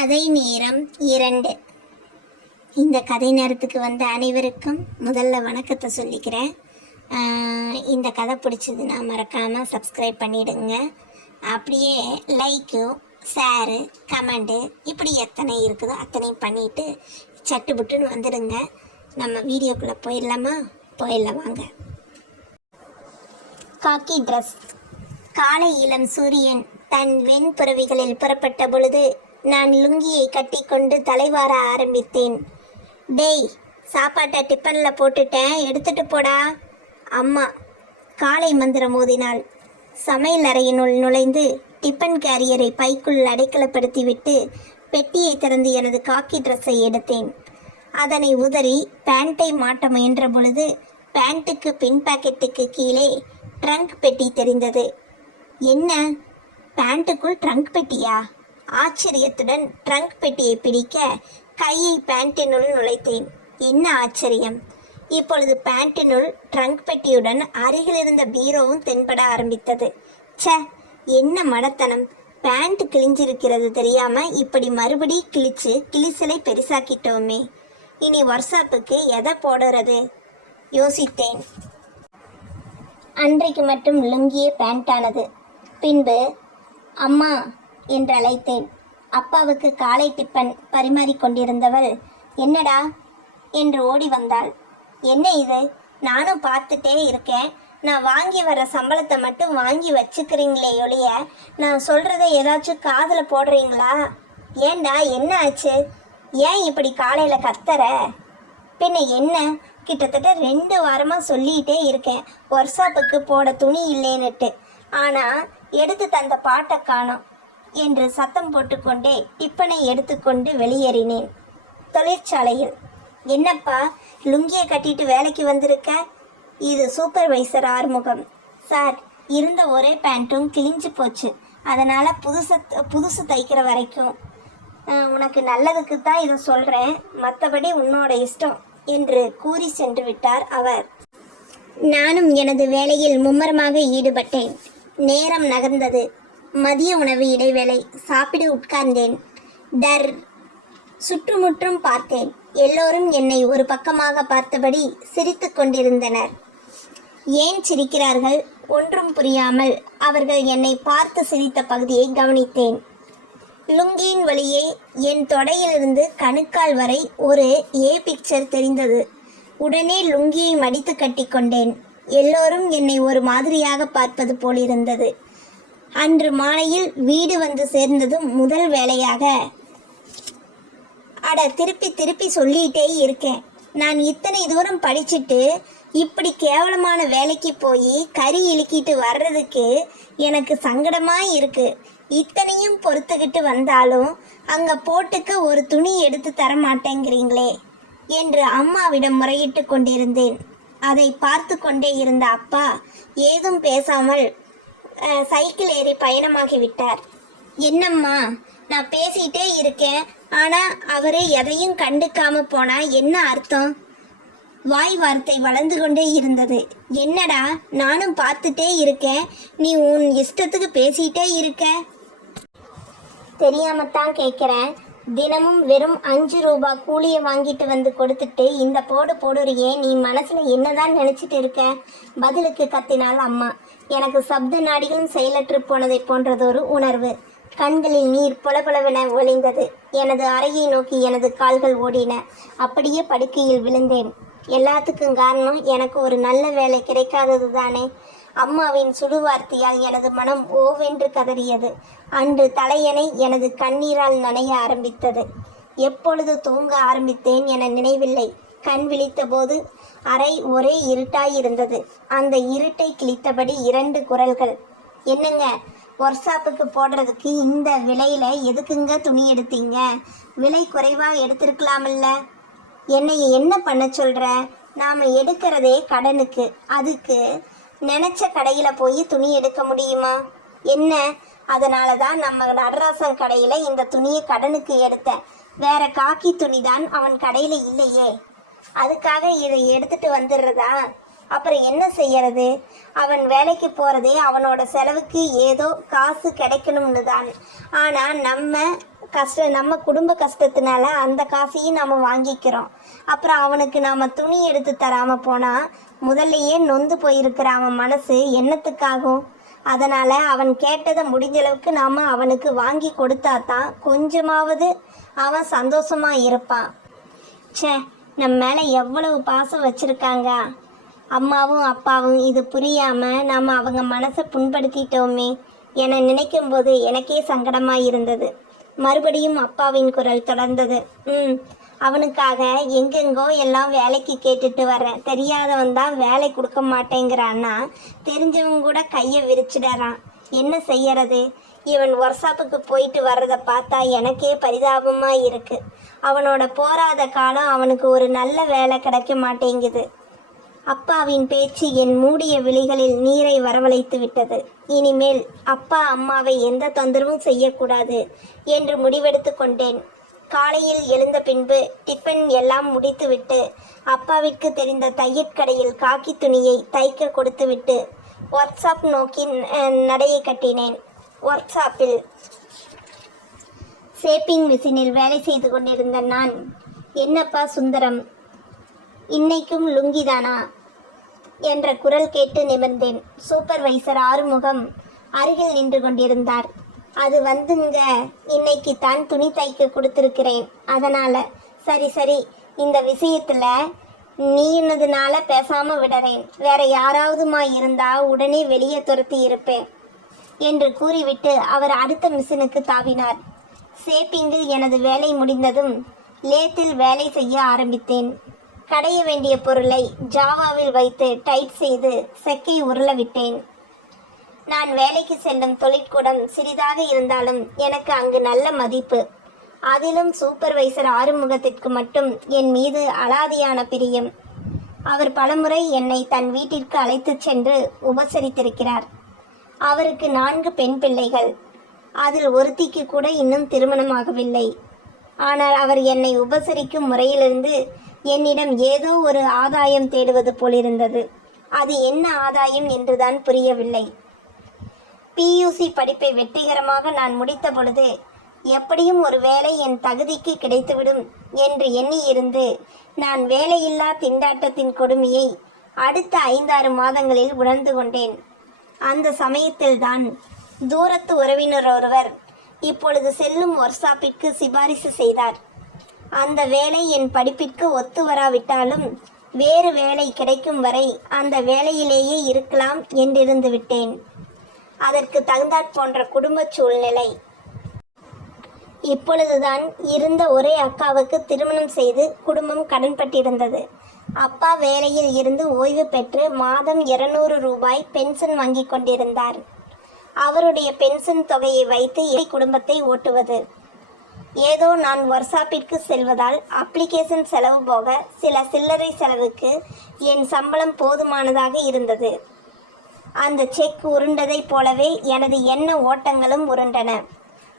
கதை நேரம் 2. இந்த கதை நேரத்துக்கு வந்த அனைவருக்கும் முதல்ல வணக்கத்தை சொல்லிக்கிறேன். இந்த கதை பிடிச்சதுன்னா மறக்காமல் சப்ஸ்கிரைப் பண்ணிவிடுங்க. அப்படியே லைக்கு, ஷேரு, கமெண்டு இப்படி எத்தனை இருக்குதோ அத்தனையும் பண்ணிவிட்டு சட்டுப்புட்டுன்னு வந்துடுங்க. நம்ம வீடியோக்குள்ளே போயிடலாம் வாங்க. காக்கி ட்ரெஸ். காலை இளம் சூரியன் தன் வெண்புறவிகளில் புறப்பட்ட பொழுது நான் லுங்கியை கட்டிக்கொண்டு தலைவார ஆரம்பித்தேன். டேய், சாப்பாட்டை டிஃபனில் போட்டுட்டேன், எடுத்துட்டு போடா. அம்மா காலை மந்திரம் ஓதினாள். சமையல் அறையினுள் நுழைந்து டிஃபன் கேரியரை பைக்குள் அடைக்கலப்படுத்திவிட்டு பெட்டியை திறந்து எனது காக்கி ட்ரெஸ்ஸை எடுத்தேன். அதனை உதறி பேண்ட்டை மாட்ட முயன்ற பொழுது பேண்ட்டுக்கு பின் பாக்கெட்டுக்கு கீழே ட்ரங்க் பெட்டி தெரிந்தது. என்ன, பேண்ட்டுக்குள் ட்ரங்க் பெட்டியா? ஆச்சரியத்துடன் ட்ரங்க் பெட்டியை பிடிக்க கையை பேண்டினுள் நுழைத்தேன். என்ன ஆச்சரியம்! இப்பொழுது பேண்டினுள் ட்ரங்க் பெட்டியுடன் அருகில் இருந்த பீரோவும் தென்பட ஆரம்பித்தது. ச, என்ன மடத்தனம்! பேண்ட் கிழிஞ்சிருக்கிறது தெரியாம இப்படி மறுபடி கிழிசலை பெருசாக்கிட்டோமே. இனி ஒர்க்ஷாப்புக்கு எதை போடுறது யோசித்தேன். அன்றைக்கு மட்டும் லுங்கியே பேண்டானது. பின்பு அம்மா என்று அழைத்தேன். அப்பாவுக்கு காலை டிஃபன் பரிமாறிக்கொண்டிருந்தவள் என்னடா என்று ஓடி வந்தாள். என்ன இது, நானும் பார்த்துட்டே இருக்கேன். நான் வாங்கி வர சம்பளத்தை மட்டும் வாங்கி வச்சுக்கிறீங்களே ஒழிய நான் சொல்கிறத ஏதாச்சும் காதில் போடுறீங்களா? ஏண்டா, என்ன ஆச்சு? ஏன் இப்படி காலையில் கத்துற? பின்ன என்ன, கிட்டத்தட்ட 2 வாரமாக சொல்லிகிட்டே இருக்கேன் ஒர்க்ஷாப்புக்கு போட துணி இல்லைன்னுட்டு. ஆனால் எடுத்து தந்த பாட்டை காணோம் என்று சத்தம் போட்டுக்கொண்டே டிஃபனை எடுத்துக்கொண்டு வெளியேறினேன். தொழிற்சாலையில் என்னப்பா லுங்கியை கட்டிட்டு வேலைக்கு வந்திருக்க? இது சூப்பர்வைசர் ஆறுமுகம். சார், இருந்த ஒரே பேண்ட்டும் கிழிஞ்சு போச்சு, அதனால் புதுசு தைக்கிற வரைக்கும் உனக்கு நல்லதுக்கு தான் இதை சொல்கிறேன், மற்றபடி உன்னோட இஷ்டம் என்று கூறி சென்று விட்டார் அவர். நானும் எனது வேலையில் மும்மரமாக ஈடுபட்டேன். நேரம் நகர்ந்தது. மதிய உணவு இடைவேளை. சாப்பிட உட்கார்ந்தேன். சுற்றுமுற்றும் பார்த்தேன். எல்லோரும் என்னை ஒரு பக்கமாக பார்த்தபடி சிரித்து கொண்டிருந்தனர். ஏன் சிரிக்கிறார்கள் ஒன்றும் புரியாமல் அவர்கள் என்னை பார்த்து சிரித்த பகுதியை கவனித்தேன். லுங்கியின் வழியே என் தொடையிலிருந்து கணுக்கால் வரை ஒரு ஏ பிக்சர் தெரிந்தது. உடனே லுங்கியை மடித்து கட்டி கொண்டேன். எல்லோரும் என்னை ஒரு மாதிரியாக பார்ப்பது போலிருந்தது. அன்று மாலையில் வீடு வந்து சேர்ந்ததும் முதல் வேலையாக, திருப்பி சொல்லிகிட்டே இருக்கேன், நான் இத்தனை தூரம் படிச்சுட்டு இப்படி கேவலமான வேலைக்கு போய் கறி இழுக்கிட்டு வர்றதுக்கு எனக்கு சங்கடமாக இருக்கு. இத்தனையும் பொறுத்துக்கிட்டு வந்தாலும் அங்கே போட்டுக்க ஒரு துணி எடுத்து தர மாட்டேங்கிறீங்களே என்று அம்மாவிடம் முறையிட்டு கொண்டிருந்தேன். அதை பார்த்து கொண்டே இருந்த அப்பா ஏதும் பேசாமல் சைக்கிள் ஏறி பயணமாகிவிட்டார். என்னம்மா, நான் பேசிகிட்டே இருக்கேன், ஆனால் அவர் எதையும் கண்டுக்காம போனால் என்ன அர்த்தம்? வாய் வார்த்தை வளர்ந்து கொண்டே இருந்தது. என்னடா, நானும் பார்த்துட்டே இருக்கேன், நீ உன் இஷ்டத்துக்கு பேசிகிட்டே இருக்க. தெரியாமத்தான் கேட்குறேன். தினமும் வெறும் 5 ரூபாய் கூலியை வாங்கிட்டு வந்து கொடுத்துட்டு இந்த போடுறியே, நீ மனசில் என்னதான் நினச்சிட்டு இருக்க? பதிலுக்கு கத்தினாள் அம்மா. எனக்கு சப்த நாடிகளும் செயலற்று போனதை போன்றதொரு உணர்வு. கண்களில் நீர் பொலபொலவென ஒளிந்தது. எனது அறையை நோக்கி எனது கால்கள் ஓடின. அப்படியே படுக்கையில் விழுந்தேன். எல்லாத்துக்கும் காரணம் எனக்கு ஒரு நல்ல வேலை கிடைக்காதது தானே. அம்மாவின் சுடுவார்த்தையால் எனது மனம் ஓவென்று கதறியது. அன்று தலையணை எனது கண்ணீரால் நனைய ஆரம்பித்தது. எப்பொழுது தூங்க ஆரம்பித்தேன் என நினைவில்லை. கண் விழித்த போது அறை ஒரே இருட்டாயிருந்தது. அந்த இருட்டை கிழித்தபடி 2 குரல்கள். என்னங்க, ஒர்க்ஷாப்புக்கு போடுறதுக்கு இந்த விலையில் எதுக்குங்க துணி எடுத்தீங்க? விலை குறைவாக எடுத்திருக்கலாமில்ல. என்னை என்ன பண்ண சொல்கிற? நாம் எடுக்கிறதே கடனுக்கு. அதுக்கு நினச்ச கடையில் போய் துணி எடுக்க முடியுமா என்ன? அதனால தான் நம்ம நடராசன் கடையில் இந்த துணியை கடனுக்கு எடுத்தேன். வேற காக்கி துணி தான் அவன் கடையில் இல்லையே, அதுக்காக இதை எடுத்துட்டு வந்துடுறதா? அப்புறம் என்ன செய்யறது? அவன் வேலைக்கு போகிறதே அவனோட செலவுக்கு ஏதோ காசு கிடைக்கணும்னு தான். ஆனால் நம்ம நம்ம குடும்ப கஷ்டத்தினால அந்த காசையும் நாம் வாங்கிக்கிறோம். அப்புறம் அவனுக்கு நாம் துணி எடுத்து தராமல் போனால் முதல்லையே நொந்து போயிருக்கிற அவன் மனசு என்னத்துக்காகும்? அதனால் அவன் கேட்டதை முடிஞ்சளவுக்கு நாம் அவனுக்கு வாங்கி கொடுத்தா தான் கொஞ்சமாவது அவன் சந்தோஷமாக இருப்பான். ச்சே, நம்ம மேலே எவ்வளவு பாசம் வச்சுருக்காங்க அம்மாவும் அப்பாவும். இது புரியாமல் நாம் அவங்க மனசை புண்படுத்திட்டோமே என நினைக்கும்போது எனக்கே சங்கடமாக இருந்தது. மறுபடியும் அப்பாவின் குரல் தொடர்ந்தது. அவனுக்காக எங்கெங்கோ எல்லாம் வேலைக்கு கேட்டுட்டு வர்றேன். தெரியாதவன் தான் வேலை கொடுக்க மாட்டேங்கிறான்னா தெரிஞ்சவங்க கூட கையை விரிச்சிடறான். என்ன செய்யறது? இவன் ஒர்க்ஷாப்புக்கு போயிட்டு வர்றதை பார்த்தா எனக்கே பரிதாபமாக இருக்குது. அவனோட போராத காலம் அவனுக்கு ஒரு நல்ல வேலை கிடைக்க மாட்டேங்குது. அப்பாவின் பேச்சு என் மூடிய விழிகளில் நீரை வரவழைத்து விட்டது. இனிமேல் அப்பா அம்மாவை எந்த தொந்தரவும் செய்யக்கூடாது என்று முடிவெடுத்து கொண்டேன். காலையில் எழுந்த பின்பு டிஃபன் எல்லாம் முடித்துவிட்டு அப்பாவிற்கு தெரிந்த தையற்கடையில் காக்கி துணியை தைக்க கொடுத்துவிட்டு ஒர்க் ஷாப் நோக்கி நடையை கட்டினேன். ஒர்க் ஷாப்பில் ஷேப்பிங் மிஷினில் வேலை செய்து கொண்டிருந்த நான், என்னப்பா சுந்தரம், இன்னைக்கும் லுங்கிதானா என்ற குரல் கேட்டு நிமிர்ந்தேன். சூப்பர்வைசர் ஆறுமுகம் அருகில் நின்று கொண்டிருந்தார். அது வந்துங்க, இன்னைக்கு தான் துணி தைக்க கொடுத்துருக்கிறேன், அதனால். சரி, இந்த விஷயத்தில் நீனதுனால பேசாமல் விடுறேன். வேற யாராவதுமா இருந்தால் உடனே வெளியே துரத்தி இருப்பேன் என்று கூறிவிட்டு அவர் அடுத்த மிஷினுக்கு தாவினார். ஷேப்பிங்கில் எனது வேலை முடிந்ததும் லேத்தில் வேலை செய்ய ஆரம்பித்தேன். கடைய வேண்டிய பொருளை ஜாவாவில் வைத்து டைட் செய்து செக்கை உருள விட்டேன். நான் வேலைக்கு செல்லும் தொழிற்கூடம் சிறிதாக இருந்தாலும் எனக்கு அங்கு நல்ல மதிப்பு. அதிலும் சூப்பர்வைசர் ஆறுமுகத்திற்கு மட்டும் என் மீது அலாதியான பிரியம். அவர் பலமுறை என்னை தன் வீட்டிற்கு அழைத்து சென்று உபசரித்திருக்கிறார். அவருக்கு 4 பெண் பிள்ளைகள். அதில் ஒருத்திக்கு கூட இன்னும் திருமணமாகவில்லை. ஆனால் அவர் என்னை உபசரிக்கும் முறையிலிருந்து என்னிடம் ஏதோ ஒரு ஆதாயம் தேடுவது போலிருந்தது. அது என்ன ஆதாயம் என்றுதான் புரியவில்லை. பியூசி படிப்பை வெற்றிகரமாக நான் முடித்த பொழுது எப்படியும் ஒரு வேலை என் தகுதிக்கு கிடைத்துவிடும் என்று எண்ணியிருந்து நான் வேலையில்லா திண்டாட்டத்தின் கொடுமையை அடுத்த 5-6 மாதங்களில் உணர்ந்து கொண்டேன். அந்த சமயத்தில்தான் தூரத்து உறவினர் ஒருவர் இப்பொழுது செல்லும் ஒர்க்ஷாப்பிற்கு சிபாரிசு செய்தார். அந்த வேலை என் படிப்பிற்கு ஒத்து வராவிட்டாலும் வேறு வேலை கிடைக்கும் வரை அந்த வேலையிலேயே இருக்கலாம் என்றிருந்து விட்டேன். அதற்கு தகுந்தாற் போன்ற குடும்ப சூழ்நிலை. இப்பொழுதுதான் இருந்த ஒரே அக்காவுக்கு திருமணம் செய்து குடும்பம் கடன்பட்டிருந்தது. அப்பா வேலையில் இருந்து ஓய்வு பெற்று மாதம் 200 ரூபாய் பென்ஷன் வாங்கி கொண்டிருந்தார். அவருடைய பென்ஷன் தொகையை வைத்து குடும்பத்தை ஓட்டுவது. ஏதோ நான் ஒர்க்ஷாப்பிற்கு செல்வதால் அப்ளிகேஷன் செலவு போக சில சில்லறை செலவுக்கு என் சம்பளம் போதுமானதாக இருந்தது. அந்த செக் உருண்டதைப் போலவே எனது எண்ண ஓட்டங்களும் உருண்டன.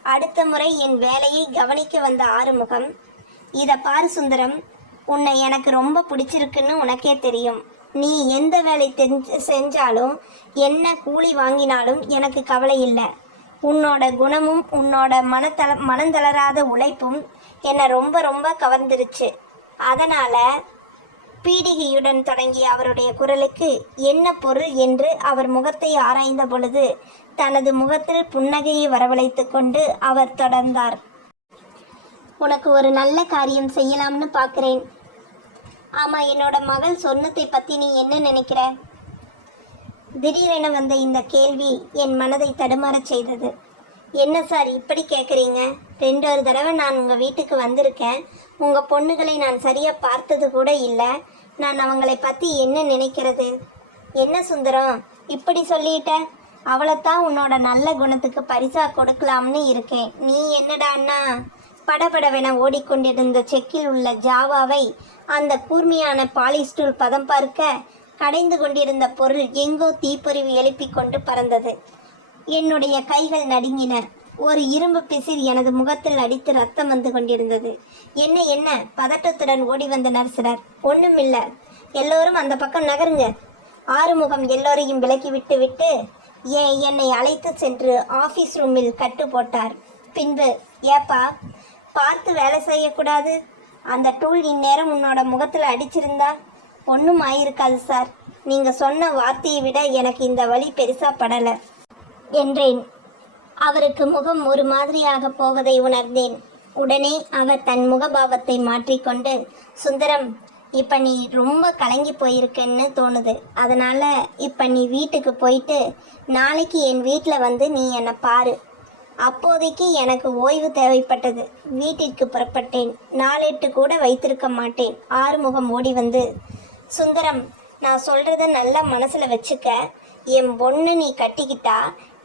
அடுத்த முறை என் வேலையை கவனிக்க வந்த ஆறுமுகம், இதை பாரு சுந்தரம், உன்னை எனக்கு ரொம்ப பிடிச்சிருக்குன்னு உனக்கே தெரியும். நீ எந்த வேலை செஞ்சாலும் என்ன கூலி வாங்கினாலும் எனக்கு கவலை இல்லை. உன்னோட குணமும் உன்னோட மனந்தளராத உழைப்பும் என்னை ரொம்ப ரொம்ப கவர்ந்துருச்சு. அதனால் பீடிகையுடன் தொடங்கிய அவருடைய குரலுக்கு என்ன பொருள் என்று அவர் முகத்தை ஆராய்ந்த பொழுது தனது முகத்தில் புன்னகையை வரவழைத்து கொண்டு அவர் தொடர்ந்தார். உனக்கு ஒரு நல்ல காரியம் செய்யலாம்னு பார்க்குறேன். ஆமாம், என்னோட மகள் சொன்னதை பற்றி நீ என்ன நினைக்கிற? திடீரென வந்த இந்த கேள்வி என் மனதை தடுமாறச் செய்தது. என்ன சார் இப்படி கேட்குறீங்க? 2 தடவை நான் உங்கள் வீட்டுக்கு வந்திருக்கேன். உங்கள் பொண்ணுகளை நான் சரியாக பார்த்தது கூட இல்லை. நான் அவங்களை பற்றி என்ன நினைக்கிறது? என்ன சுந்தரம் இப்படி சொல்லிட்ட? அவளைத்தான் உன்னோட நல்ல குணத்துக்கு பரிசாக கொடுக்கலாம்னு இருக்கேன். நீ என்னடான்னா? படபடவென ஓடிக்கொண்டிருந்த செக்கில் உள்ள ஜாவாவை அந்த கூர்மையான பாலிஸ்டூல் பதம் பார்க்க கடைந்து கொண்டிருந்த பொருள் எங்கோ தீப்பொறிவு எழுப்பி கொண்டு பறந்தது. என்னுடைய கைகள் நடுங்கின. ஒரு இரும்பு பிசிர் எனது முகத்தில் அடித்து ரத்தம் வந்து கொண்டிருந்தது. என்ன பதட்டத்துடன் ஓடி வந்தனர் சிலர். ஒன்றுமில்ல, எல்லோரும் அந்த பக்கம் நகருங்க. ஆறுமுகம் எல்லோரையும் விலக்கி விட்டு என்னை அழைத்து சென்று ஆஃபீஸ் ரூமில் கட்டு போட்டார். பின்பு, ஏப்பா பார்த்து வேலை செய்யக்கூடாது? அந்த டூல் இந்நேரம் உன்னோட முகத்தில் அடிச்சிருந்தா ஒன்றும் ஆயிருக்காது சார். நீங்கள் சொன்ன வார்த்தையை விட எனக்கு இந்த வழி பெருசாக படலை என்றேன். அவருக்கு முகம் ஒரு மாதிரியாக போவதை உணர்ந்தேன். உடனே அவர் தன் முகபாவத்தை மாற்றிக்கொண்டு, சுந்தரம், இப்போ நீ ரொம்ப கலங்கி போயிருக்கன்னு தோணுது. அதனால் இப்போ நீ வீட்டுக்கு போயிட்டு நாளைக்கு என் வீட்டில் வந்து நீ என்னை பாரு. அப்போதைக்கு எனக்கு ஓய்வு தேவைப்பட்டது. வீட்டிற்கு புறப்பட்டேன். நாளெட்டு கூட வைத்திருக்க மாட்டேன். ஆறுமுகம் ஓடி வந்து, சுந்தரம், நான் சொல்கிறத நல்லா மனசில் வச்சுக்க. என் பொண்ணு நீ கட்டிக்கிட்டா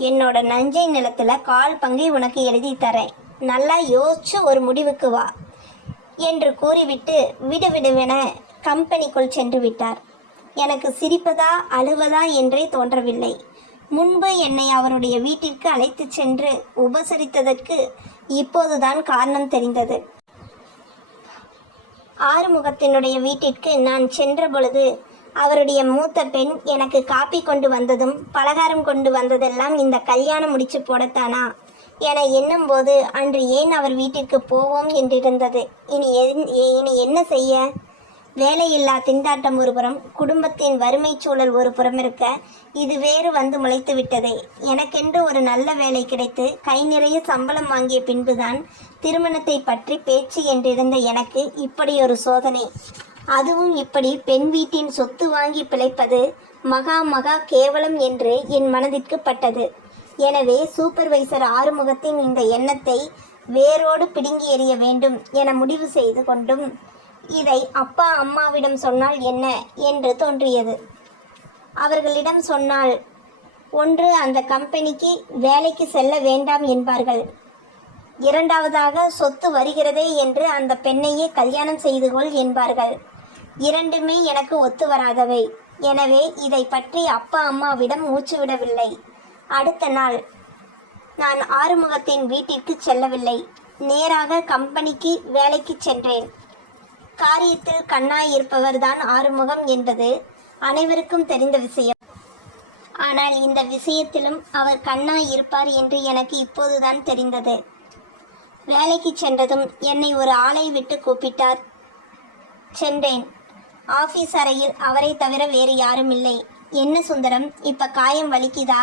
என்னோட நஞ்சை நிலத்தில் 1/4 பங்கை உனக்கு எழுதி தரேன். நல்லா யோசிச்சு ஒரு முடிவுக்கு வா என்று கூறிவிட்டு விடுவிடுவென கம்பெனிக்குள் சென்று விட்டார். எனக்கு சிரிப்பதா அழுவதா என்றே தோன்றவில்லை. முன்பு என்னை அவருடைய வீட்டிற்கு அழைத்து சென்று உபசரித்ததற்கு இப்போதுதான் காரணம் தெரிந்தது. ஆறுமுகத்தினுடைய வீட்டிற்கு நான் சென்ற பொழுது அவருடைய மூத்த பெண் எனக்கு காப்பி கொண்டு வந்ததும் பலகாரம் கொண்டு வந்ததெல்லாம் இந்த கல்யாணம் முடிச்சு போடத்தானா என எண்ணும்போது அன்று ஏன் அவர் வீட்டிற்கு போவோம் என்றிருந்தது. இனி என்ன செய்ய? வேலையில்லா திண்டாட்டம் ஒருபுறம், குடும்பத்தின் வறுமை சூழல் ஒரு புறம் இருக்க, இது வேறு வந்து முளைத்து விட்டதே. எனக்கென்று ஒரு நல்ல வேலை கிடைத்து கை நிறைய சம்பளம் வாங்கிய பின்புதான் திருமணத்தை பற்றி பேச்சு என்றிருந்த எனக்கு இப்படி ஒரு சோதனை. அதுவும் இப்படி பெண் வீட்டின் சொத்து வாங்கி பிழைப்பது மகா கேவலம் என்று என் மனதிற்கு பட்டது. எனவே சூப்பர்வைசர் ஆறுமுகத்தின் இந்த எண்ணத்தை வேரோடு பிடுங்கி எறிய வேண்டும் என முடிவு செய்து கொண்டும், இதை அப்பா அம்மாவிடம் சொன்னால் என்ன என்று தோன்றியது. அவர்களிடம் சொன்னால், ஒன்று, அந்த கம்பெனிக்கு வேலைக்கு செல்ல வேண்டாம் என்பார்கள். இரண்டாவதாக, சொத்து வருகிறதே என்று அந்த பெண்ணையே கல்யாணம் செய்து கொள் என்பார்கள். இரண்டுமே எனக்கு ஒத்து வராதவை. எனவே இதை பற்றி அப்பா அம்மாவிடம் மூச்சுவிடவில்லை. அடுத்த நாள் நான் ஆறுமுகத்தின் வீட்டிற்கு செல்லவில்லை. நேராக கம்பெனிக்கு வேலைக்கு சென்றேன். காரியத்தில் கண்ணாய் இருப்பவர்தான் ஆறுமுகம் என்பது அனைவருக்கும் தெரிந்த விஷயம். ஆனால் இந்த விஷயத்திலும் அவர் கண்ணாய் இருப்பார் என்று எனக்கு இப்போதுதான் தெரிந்தது. வேலைக்கு சென்றதும் என்னை ஒரு ஆளை விட்டு கூப்பிட்டார். சென்றேன். ஆஃபீஸ் அறையில் அவரை தவிர வேறு யாரும் இல்லை. என்ன சுந்தரம், இப்போ காயம் வலிக்குதா?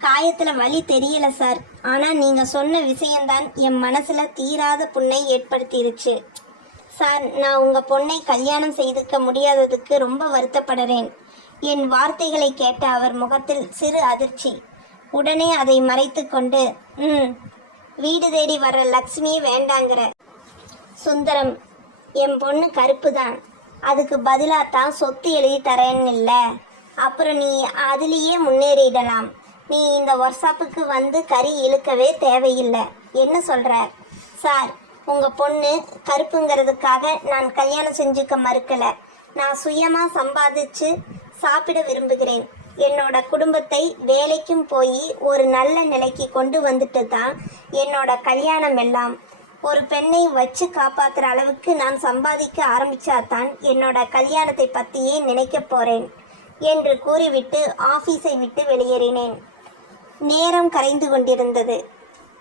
காயத்தில் வலி தெரியல சார். ஆனால் நீங்கள் சொன்ன விஷயந்தான் என் மனசில் தீராத புண்ணை ஏற்படுத்திருச்சு சார். நான் உங்கள் பொண்ணை கல்யாணம் செய்துக்க முடியாததுக்கு ரொம்ப வருத்தப்படுறேன். என் வார்த்தைகளை கேட்ட அவர் முகத்தில் சிறு அதிர்ச்சி. உடனே அதை மறைத்து கொண்டு, வீடு தேடி வர்ற லக்ஷ்மியே வேண்டாங்கிற சுந்தரம், என் பொண்ணு கருப்பு தான், அதுக்கு பதிலாகத்தான் சொத்து எழுதி தரேன்னு இல்லை. அப்புறம் நீ அதுலேயே முன்னேறிடலாம். நீ இந்த ஒர்க்ஷாப்புக்கு வந்து கறி இழுக்கவே தேவையில்லை. என்ன சொல்கிற சார்? உங்கள் பொண்ணு கருப்புங்கிறதுக்காக நான் கல்யாணம் செஞ்சுக்க மறுக்கலை. நான் சுயமாக சம்பாதிச்சு சாப்பிட விரும்புகிறேன். என்னோட குடும்பத்தை வேலைக்கும் போய் ஒரு நல்ல நிலைக்கு கொண்டு வந்துட்டு தான் என்னோட கல்யாணம் எல்லாம். ஒரு பெண்ணை வச்சு காப்பாற்றுற அளவுக்கு நான் சம்பாதிக்க ஆரம்பித்தாதான் என்னோட கல்யாணத்தை பற்றியே நினைக்க போகிறேன் என்று கூறிவிட்டு ஆஃபீஸை விட்டு வெளியேறினேன். நேரம் கரைந்து கொண்டிருந்தது.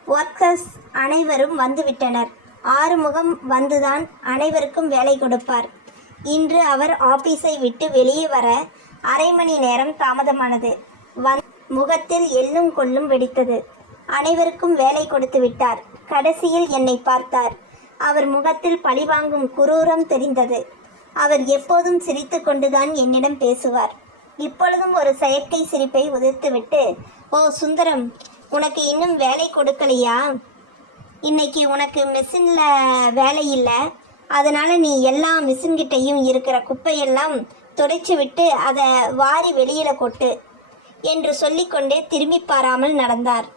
ஒர்க்கர்ஸ் அனைவரும் வந்துவிட்டனர். ஆறுமுகம் வந்துதான் அனைவருக்கும் வேலை கொடுப்பார். இன்று அவர் ஆபீஸை விட்டு வெளியே வர அரை மணி நேரம் தாமதமானது. முகத்தில் எள்ளும் கொள்ளும் வெடித்தது. அனைவருக்கும் வேலை கொடுத்து விட்டார். கடைசியில் என்னை பார்த்தார். அவர் முகத்தில் பழிவாங்கும் குரூரம் தெரிந்தது. அவர் எப்போதும் சிரித்து கொண்டுதான் என்னிடம் பேசுவார். இப்பொழுதும் ஒரு செயற்கை சிரிப்பை உதிர்த்துவிட்டு, ஓ சுந்தரம், உனக்கு இன்னும் வேலை கொடுக்கலையா? இன்னைக்கு உனக்கு மிஷினில் வேலை இல்லை, அதனால் நீ எல்லா மிஷின்கிட்டையும் இருக்கிற குப்பையெல்லாம் துடைச்சி விட்டு அதை வாரி வெளியில் கொட்டு என்று சொல்லிக்கொண்டே திரும்பி பாராமல் நடந்தார்.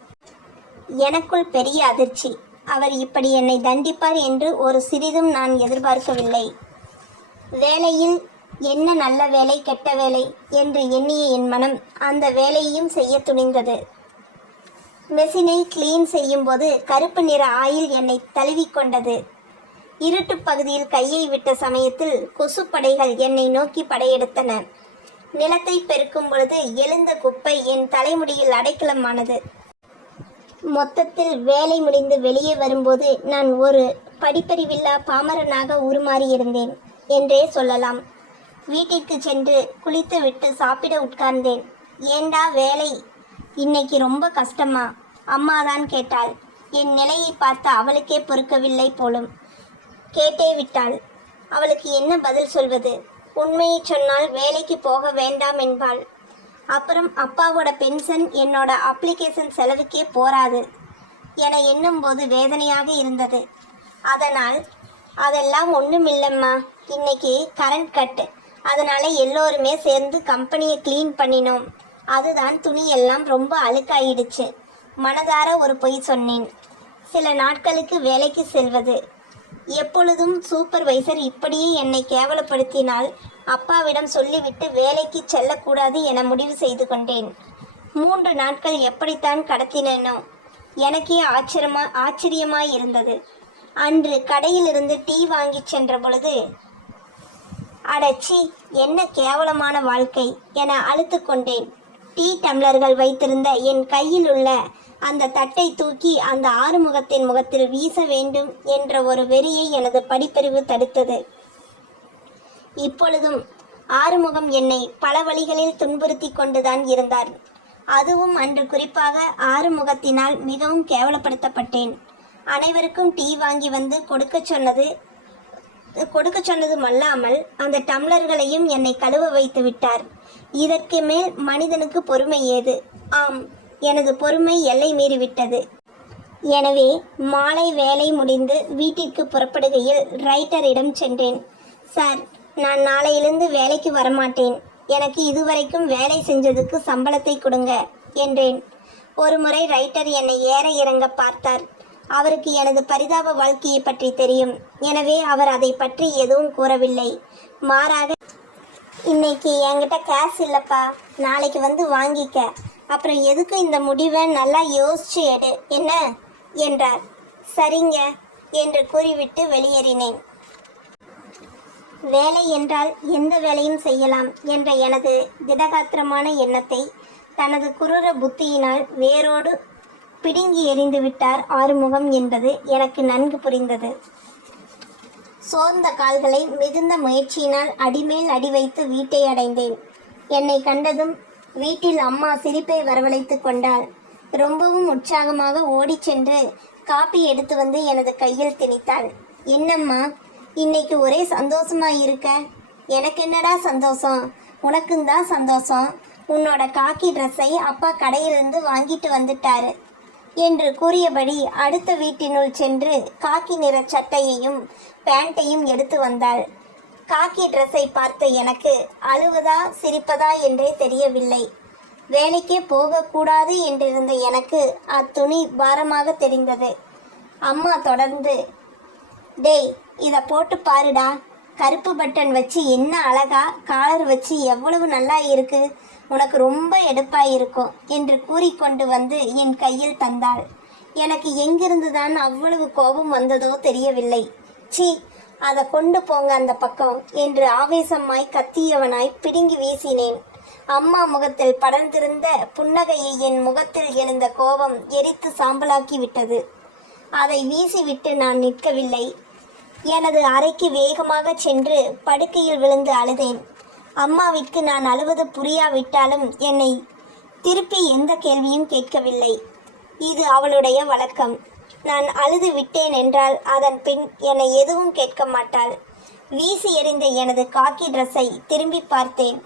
எனக்குள் பெரிய அதிர்ச்சி. அவர் இப்படி என்னை தண்டிப்பார் என்று ஒரு சிறிதும் நான் எதிர்பார்க்கவில்லை. வேலையில் என்ன நல்ல வேலை கெட்ட வேலை என்று எண்ணிய என் மனம் அந்த வேலையையும் செய்ய துணிந்தது. மெஷினை கிளீன் செய்யும்போது கருப்பு நிற ஆயில் என்னை தழுவிக்கொண்டது. இருட்டு பகுதியில் கையை விட்ட சமயத்தில் கொசுப்படைகள் என்னை நோக்கி படையெடுத்தன. நிலத்தை பெருக்கும் பொழுது எழுந்த குப்பை என் தலைமுடியில் அடைக்கலமானது. மொத்தத்தில் வேலை முடிந்து வெளியே வரும்போது நான் ஒரு படிப்பறிவில்லா பாமரனாக உருமாறியிருந்தேன் என்றே சொல்லலாம். வீட்டிற்கு சென்று குளித்துவிட்டு சாப்பிட உட்கார்ந்தேன். ஏண்டா வேலை இன்னைக்கு ரொம்ப கஷ்டமா? அம்மாதான் கேட்டாள். என் நிலையை பார்த்து அவளுக்கே பொறுக்கவில்லை போலும். கேட்டே விட்டாள். அவளுக்கு என்ன பதில் சொல்வது? உண்மையை சொன்னால் வேலைக்கு போக வேண்டாம் என்பாள். அப்புறம் அப்பாவோட பென்ஷன் என்னோட அப்ளிகேஷன் செலவுக்கே போராது என எண்ணும்போது வேதனையாக இருந்தது. அதெல்லாம் ஒன்றுமில்லம்மா, இன்னைக்கு கரண்ட் கட்டு, அதனால் எல்லோருமே சேர்ந்து கம்பெனியை க்ளீன் பண்ணினோம். அதுதான் துணியெல்லாம் ரொம்ப அழுக்காயிடுச்சு. மனதார ஒரு பொய் சொன்னேன். சில நாட்களுக்கு வேலைக்கு செல்வது. எப்பொழுதும் சூப்பர்வைசர் இப்படியே என்னை கேவலப்படுத்தினால் அப்பாவிடம் சொல்லிவிட்டு வேலைக்கு செல்லக்கூடாது என முடிவு செய்து கொண்டேன். 3 நாட்கள் எப்படித்தான் கடத்தினேனோ எனக்கே ஆச்சரியமாயிருந்தது. அன்று கடையிலிருந்து டீ வாங்கி சென்ற பொழுது, அடச்சி, என்ன கேவலமான வாழ்க்கை என அழுத்து கொண்டேன். டீ டம்ளர்கள் வைத்திருந்த என் கையில் உள்ள அந்த தட்டை தூக்கி அந்த ஆறுமுகத்தின் முகத்தில் வீச வேண்டும் என்ற ஒரு வெறியை எனது படிப்பறிவு தடுத்தது. இப்பொழுதும் ஆறுமுகம் என்னை பல வழிகளில் துன்புறுத்தி கொண்டுதான் இருந்தார். அதுவும் அன்று குறிப்பாக ஆறுமுகத்தினால் மிகவும் கேவலப்படுத்தப்பட்டேன். அனைவருக்கும் டீ வாங்கி வந்து கொடுக்க சொன்னதுமல்லாமல் அந்த டம்ளர்களையும் என்னை கழுவ வைத்து விட்டார். இதற்கு மேல் மனிதனுக்கு பொறுமை ஏது? ஆம், எனது பொறுமை எல்லை மீறிவிட்டது. எனவே மாலை வேலை முடிந்து வீட்டிற்கு புறப்படுகையில் ரைட்டரிடம் சென்றேன். சார், நான் நாளையிலிருந்து வேலைக்கு வரமாட்டேன். எனக்கு இதுவரைக்கும் வேலை செஞ்சதுக்கு சம்பளத்தை கொடுங்க என்றேன். ஒரு முறை ரைட்டர் என்னை ஏற இறங்க பார்த்தார். அவருக்கு எனது பரிதாப வாழ்க்கையை பற்றி தெரியும். எனவே அவர் அதை பற்றி எதுவும் கூறவில்லை. மாறாக, இன்னைக்கு என்கிட்ட கேஷ் இல்லைப்பா, நாளைக்கு வந்து வாங்கிக்க, அப்புறம் எதுக்கு இந்த முடிவை நல்லா யோசிச்சு எடு என்ன என்றார். சரிங்க என்று கூறிவிட்டு வெளியேறினேன். வேலை என்றால் எந்த வேலையும் செய்யலாம் என்ற எனது திடகாத்திரமான எண்ணத்தை தனது குரூர புத்தியினால் வேரோடு பிடுங்கி எறிந்து விட்டார் ஆறுமுகம் என்பது எனக்கு நன்கு புரிந்தது. சோர்ந்த கால்களை மிகுந்த முயற்சியினால் அடிமேல் அடி வைத்து வீட்டை அடைந்தேன். என்னை கண்டதும் வீட்டில் அம்மா சிரிப்பை வரவழைத்து கொண்டாள். ரொம்பவும் உற்சாகமாக ஓடி சென்று காப்பி எடுத்து வந்து எனது கையில் திணித்தாள். என்னம்மா, இன்னைக்கு ஒரே சந்தோஷமாக இருக்க? எனக்கு என்னடா சந்தோஷம், உனக்குந்தான் சந்தோஷம். உன்னோட காக்கி ட்ரெஸ்ஸை அப்பா கடையிலிருந்து வாங்கிட்டு வந்துட்டாரு என்று கூறியபடி அடுத்த வீட்டினுள் சென்று காக்கி நிற சட்டையையும் பேண்ட்டையும் எடுத்து வந்தாள். காக்கி ட்ரெஸ்ஸை பார்த்து எனக்கு அழுவதா சிரிப்பதா என்றே தெரியவில்லை. வேலைக்கே போகக்கூடாது என்றிருந்த எனக்கு அத்துணி பாரமாக தெரிந்தது. அம்மா தொடர்ந்து, டேய், இதை போட்டு பாருடா, கருப்பு பட்டன் வச்சு என்ன அழகா, காலர் வச்சு எவ்வளவு நல்லா இருக்கு, உனக்கு ரொம்ப எடுப்பாயிருக்கும் என்று கூறிக்கொண்டு வந்து என் கையில் தந்தாள். எனக்கு எங்கிருந்து தான் அவ்வளவு கோபம் வந்ததோ தெரியவில்லை. சீ, அதை கொண்டு போங்க அந்த பக்கம் என்று ஆவேசமாய் கத்தியவனாய் பிடுங்கி வீசினேன். அம்மா முகத்தில் படர்ந்திருந்த புன்னகையை என் முகத்தில் எழுந்த கோபம் எரித்து சாம்பலாக்கி விட்டது. அதை வீசிவிட்டு நான் நிற்கவில்லை. எனது அறைக்கு வேகமாக சென்று படுக்கையில் விழுந்து அழுதேன். அம்மாவிற்கு நான் அழுவது புரியாவிட்டாலும் என்னை திருப்பி எந்த கேள்வியும் கேட்கவில்லை. இது அவளுடைய வழக்கம். நான் அழுது விட்டேன் என்றால் அதன் பின் என்னை எதுவும் கேட்க மாட்டாள். வீசி எறிந்த எனது காக்கி ட்ரெஸ்ஸை திரும்பி பார்த்தேன்.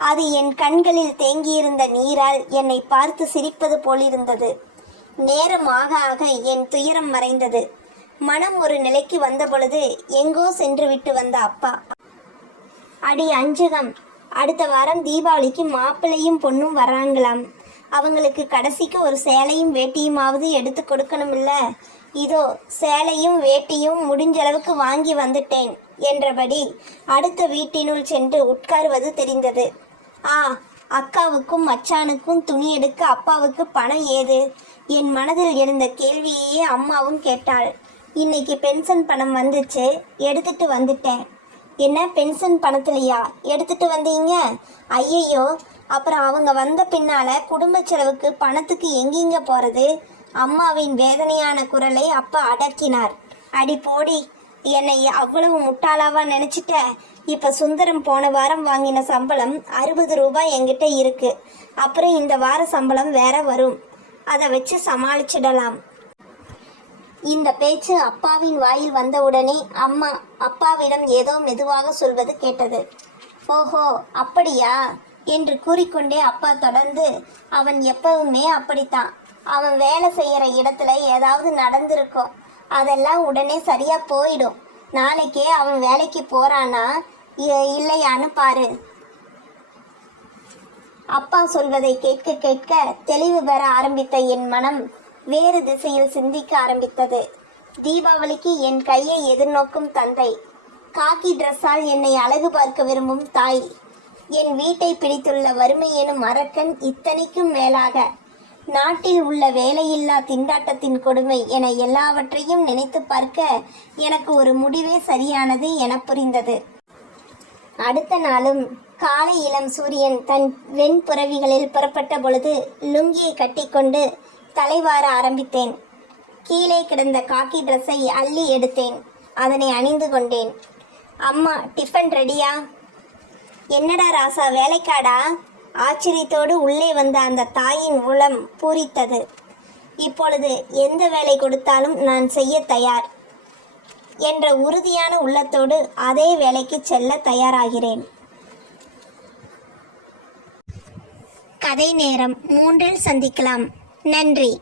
அது என் கண்களில் தேங்கியிருந்த நீரால் என்னை பார்த்து சிரிப்பது போலிருந்தது. நேரம் ஆக ஆக என் துயரம் மறைந்தது. மனம் ஒரு நிலைக்கு வந்த பொழுது எங்கோ சென்று விட்டு வந்த அப்பா, அடி அஞ்சகம், அடுத்த வாரம் தீபாவளிக்கு மாப்பிள்ளையும் பொண்ணும் வர்றாங்களாம். அவங்களுக்கு கடைசிக்கு ஒரு சேலையும் வேட்டியுமாவது எடுத்து கொடுக்கணுமில்ல. இதோ சேலையும் வேட்டியும் முடிஞ்சளவுக்கு வாங்கி வந்துட்டேன் என்றபடி அடுத்த வீட்டினுள் சென்று உட்காருவது தெரிந்தது. அக்காவுக்கும் மச்சானுக்கும் துணி எடுக்க அப்பாவுக்கு பணம் ஏது? என் மனதில் எழுந்த கேள்வியையே அம்மாவும் கேட்டாள். இன்னைக்கு பென்ஷன் பணம் வந்துச்சு, எடுத்துட்டு வந்துட்டேன். என்ன பென்ஷன் பணத்துலையா எடுத்துட்டு வந்தீங்க? ஐயையோ, அப்புறம் அவங்க வந்த பின்னால் குடும்ப செலவுக்கு பணத்துக்கு எங்கெங்க போகிறது? அம்மாவின் வேதனையான குரலை அப்பா அடக்கினார். அடி போடி, என்னை அவ்வளவு முட்டாளாவா நினச்சிட்ட? இப்போ சுந்தரம் போன வாரம் வாங்கின சம்பளம் 60 ரூபாய் என்கிட்ட இருக்கு. அப்புறம் இந்த வார சம்பளம் வேற வரும். அதை வச்சு சமாளிச்சிடலாம். இந்த பேச்சு அப்பாவின் வாயில் வந்தவுடனே அம்மா அப்பாவிடம் ஏதோ மெதுவாக சொல்வது கேட்டது. ஓஹோ அப்படியா என்று கூறிக்கொண்டே அப்பா தொடர்ந்து, அவன் எப்பவுமே அப்படித்தான். அவன் வேலை செய்கிற இடத்துல ஏதாவது நடந்திருக்கும். அதெல்லாம் உடனே சரியா போயிடும். நாளைக்கே அவன் வேலைக்கு போறானா இல்லையான்னு பாரு. அப்பா சொல்வதை கேட்க கேட்க தெளிவு பெற ஆரம்பித்த என் மனம் வேறு திசையில் சிந்திக்க ஆரம்பித்தது. தீபாவளிக்கு என் கையை எதிர்நோக்கும் தந்தை, காக்கி ட்ரெஸ்ஸால் என்னை அழகு பார்க்க விரும்பும் தாய், என் வீட்டை பிடித்துள்ள வறுமை எனும் அரக்கன், இத்தனைக்கும் மேலாக நாட்டில் உள்ள வேலையில்லா திண்டாட்டத்தின் கொடுமை என எல்லாவற்றையும் நினைத்து பார்க்க எனக்கு ஒரு முடிவே சரியானது என புரிந்தது. அடுத்த நாளும் காலை இளம் சூரியன் தன் வெண்புறவிகளில் புறப்பட்ட பொழுது லுங்கியை கட்டிக்கொண்டு தலைவார ஆரம்பித்தேன். கீழே கிடந்த காக்கி ட்ரெஸ்ஸை அள்ளி எடுத்தேன். அதனை அணிந்து கொண்டேன். அம்மா, டிஃபன் ரெடியா? என்னடா ராசா, வேலைக்காடா? ஆச்சரியத்தோடு உள்ளே வந்த அந்த தாயின் உளம் பூரித்தது. இப்பொழுது எந்த வேலை கொடுத்தாலும் நான் செய்ய தயார் என்ற உறுதியான உள்ளத்தோடு அதே வேலைக்கு செல்ல தயாராகிறேன். கதை நேரம் 3இல் சந்திக்கலாம். நன்றி.